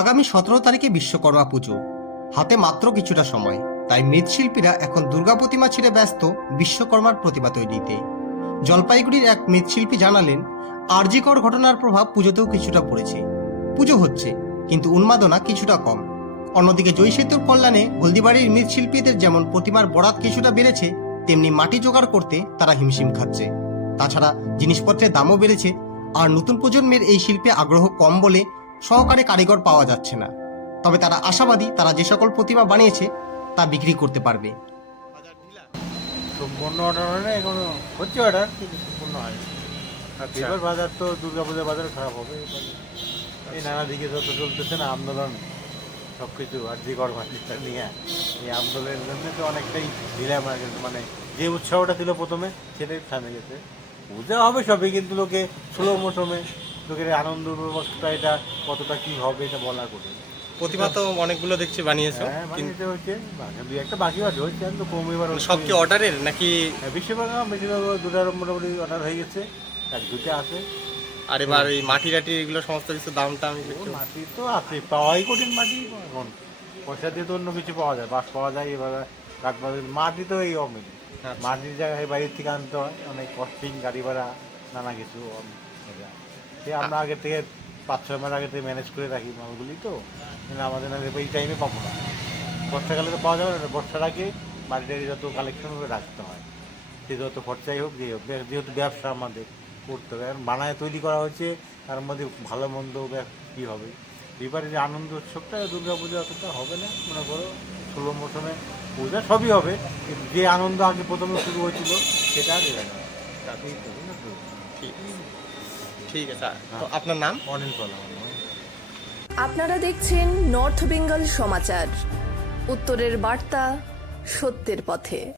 আগামী সতেরো তারিখে বিশ্বকর্মা পুজো। হাতে মাত্র কিছুটা সময়, তাই মৃৎশিল্পীরা এখন দুর্গা প্রতিমা ছেড়ে ব্যস্ত বিশ্বকর্মার প্রতিমা তৈরিতে। জলপাইগুড়ির এক মৃৎশিল্পী জানালেন, আরজিকর ঘটনার প্রভাব পুজোতেও কিছুটা পড়েছে। পুজো হচ্ছে, কিন্তু উন্মাদনা কিছুটা কম। অন্যদিকে জয়সেতুর কল্যাণে হলদিবাড়ির মৃৎশিল্পীদের যেমন প্রতিমার বরাত কিছুটা বেড়েছে, তেমনি মাটি জোগাড় করতে তারা হিমশিম খাচ্ছে। তাছাড়া জিনিসপত্রের দামও বেড়েছে, আর নতুন প্রজন্মের এই শিল্পে আগ্রহ কম বলে সহকারে কারিগর পাওয়া যাচ্ছে না। তবে তারা আশাবাদী তারা যে সকল প্রতিমা বানিয়েছে তা বিক্রি করতে পারবে। সম্পূর্ণ অর্ডার হয় না এখনও হচ্ছে অর্ডার কিন্তু সম্পূর্ণ হয় আচ্ছা। এবার বাজার তো দুর্গাপূজার বাজার খারাপ হবে। এই নানা দিকে যত চলতেছে না আন্দোলন সব কিছু আর যে কর্মচারীটা নিয়ে এই আন্দোলনের জন্য তো অনেকটাই দিলাম মানে যে উৎসাহটা ছিল প্রথমে সেটাই থামে গেছে। পূজা হবে সবই কিন্তু লোকে স্লো মৌসুমে লোকের আনন্দ উপভোগটা এটা কতটা কি হবে এটা বলা কঠিন প্রতিমা তো অনেকগুলো দেখছি বানিয়েছো হ্যাঁ মানে কিন্তু হচ্ছে দুই একটা বাকি আছে হচ্ছে আর তো কম এবার সব কি অর্ডারের নাকি হ্যাঁ, বেশিরভাগ বেশিরভাগ দুটার মোটামুটি অর্ডার হয়ে গেছে এক দুটো আছে। আর এবার এই মাটি টাটি এগুলো সমস্ত কিছু দামটা আমি ও, মাটি তো আছে পাওয়াই কঠিন মাটি এখন পয়সা দিয়ে তো অন্য কিছু পাওয়া যায় বাস পাওয়া যায় এবার মাটি তো এই অমিল। আচ্ছা। মাটির জায়গায় বাইরের থেকে আনতে হয় অনেক কস্টিং গাড়ি ভাড়া নানা কিছু। সে আমরা আগে থেকে পাঁচ, ছয় মাস আগে থেকে ম্যানেজ করে রাখি মালগুলি তো। আমাদের না এই টাইমে পাবো না। বর্ষাকালে তো পাওয়া যাবে না বর্ষার আগে বাড়ি টাড়ি যত কালেকশন করে রাখতে হয়। সে যত খরচাই হোক, যে হোক। যেহেতু ব্যবসা আমাদের করতে হবে। বানায় তৈরি করা হয়েছে, তার মধ্যে ভালো মন্দ কী হবে? এবারে যে আনন্দ উৎসবটা, দুর্গা পূজা অতটা হবে না। মনে করো, ষোলো মৌসুমে পূজা সবই হবে। যে আনন্দ আগে প্রথমে শুরু হয়েছিল, সেটা আর? ঠিক ঠিক আছে আপনার নাম? অনিল আপনারা দেখছেন নর্থ বেঙ্গল সমাচার। উত্তরের বার্তা সত্যের পথে।